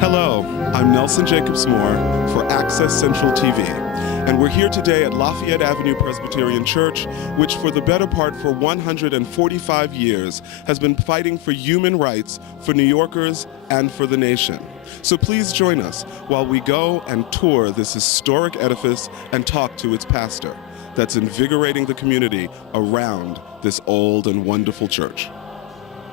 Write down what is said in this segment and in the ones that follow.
Hello, I'm Nelson Jacobs Moore for Access Central TV, and we're here today at Lafayette Avenue Presbyterian Church, which for the better part for 145 years has been fighting for human rights for New Yorkers and for the nation. So please join us while we go and tour this historic edifice and talk to its pastor that's invigorating the community around this old and wonderful church.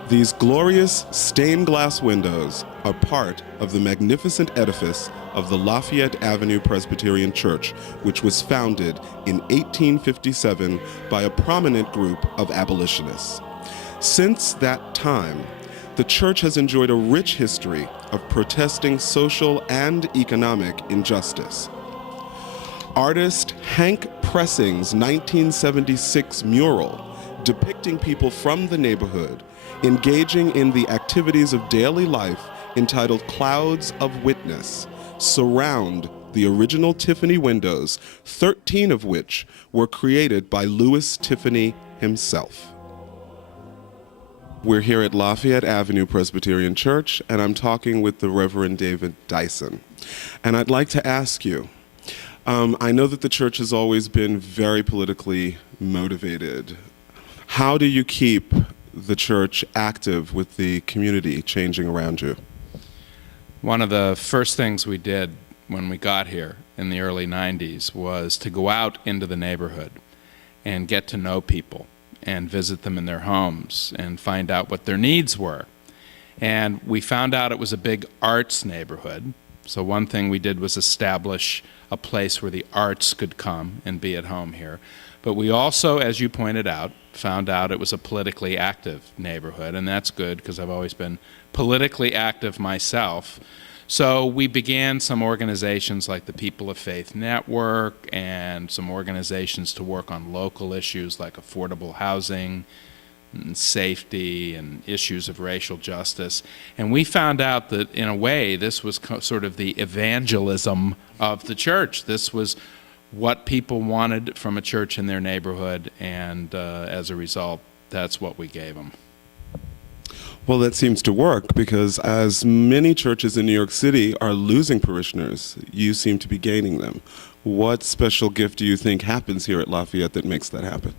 These glorious stained glass windows are part of the magnificent edifice of the Lafayette Avenue Presbyterian Church, which was founded in 1857 by a prominent group of abolitionists. Since that time, the church has enjoyed a rich history of protesting social and economic injustice. Artist Hank Pressing's 1976 mural depicting people from the neighborhood engaging in the activities of daily life entitled Clouds of Witness surround the original Tiffany windows, 13 of which were created by Louis Tiffany himself. We're here at Lafayette Avenue Presbyterian Church, and I'm talking with the Reverend David Dyson. And I'd like to ask you, I know that the church has always been very politically motivated. How do you keep the church active with the community changing around you? One of the first things we did when we got here in the early 90s was to go out into the neighborhood and get to know people and visit them in their homes and find out what their needs were. And we found out it was a big arts neighborhood. So one thing we did was establish a place where the arts could come and be at home here. But we also, as you pointed out, found out it was a politically active neighborhood, and that's good because I've always been politically active myself. So we began some organizations like the People of Faith Network and some organizations to work on local issues like affordable housing and safety and issues of racial justice. And we found out that in a way this was sort of the evangelism of the church. This was what people wanted from a church in their neighborhood, and as a result, that's what we gave them. Well, that seems to work because as many churches in New York City are losing parishioners, you seem to be gaining them. What special gift do you think happens here at Lafayette that makes that happen?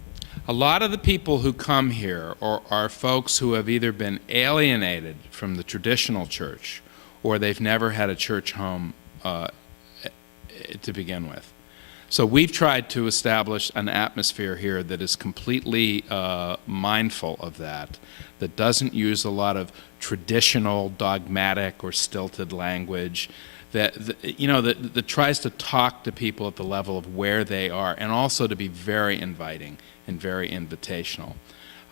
A lot of the people who come here are folks who have either been alienated from the traditional church or they've never had a church home to begin with. So we've tried to establish an atmosphere here that is completely mindful of that doesn't use a lot of traditional, dogmatic, or stilted language, that tries to talk to people at the level of where they are, and also to be very inviting and very invitational.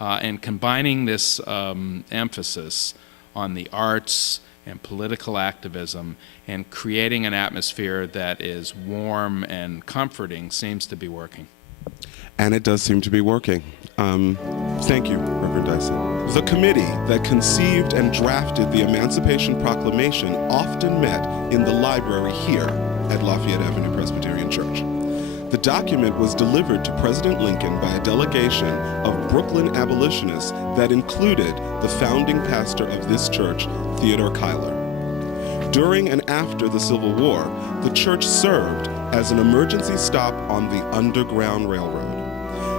And combining this emphasis on the arts and political activism and creating an atmosphere that is warm and comforting seems to be working. And it does seem to be working. Thank you, Reverend Dyson. The committee that conceived and drafted the Emancipation Proclamation often met in the library here at Lafayette Avenue Presbyterian Church. The document was delivered to President Lincoln by a delegation of Brooklyn abolitionists that included the founding pastor of this church, Theodore Cuyler. During and after the Civil War, the church served as an emergency stop on the Underground Railroad.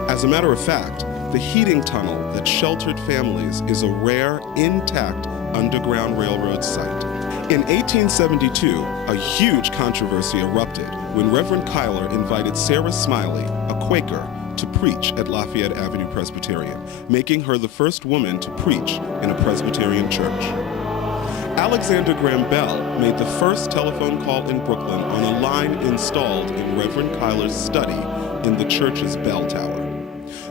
As a matter of fact, the heating tunnel that sheltered families is a rare, intact Underground Railroad site. In 1872, a huge controversy erupted when Reverend Cuyler invited Sarah Smiley, a Quaker, to preach at Lafayette Avenue Presbyterian, making her the first woman to preach in a Presbyterian church. Alexander Graham Bell made the first telephone call in Brooklyn on a line installed in Reverend Cuyler's study in the church's bell tower.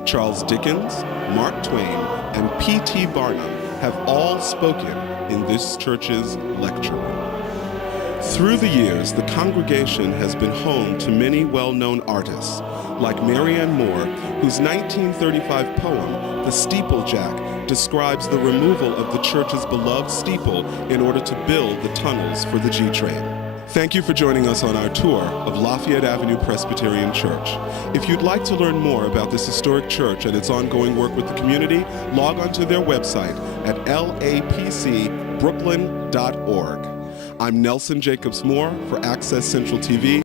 Charles Dickens, Mark Twain, and P.T. Barnum have all spoken in this church's lecture room. Through the years, the congregation has been home to many well-known artists, like Marianne Moore, whose 1935 poem, The Steeplejack, describes the removal of the church's beloved steeple in order to build the tunnels for the G-train. Thank you for joining us on our tour of Lafayette Avenue Presbyterian Church. If you'd like to learn more about this historic church and its ongoing work with the community, log on to their website at lapcbrooklyn.org. I'm Nelson Jacobs Moore for Access Central TV.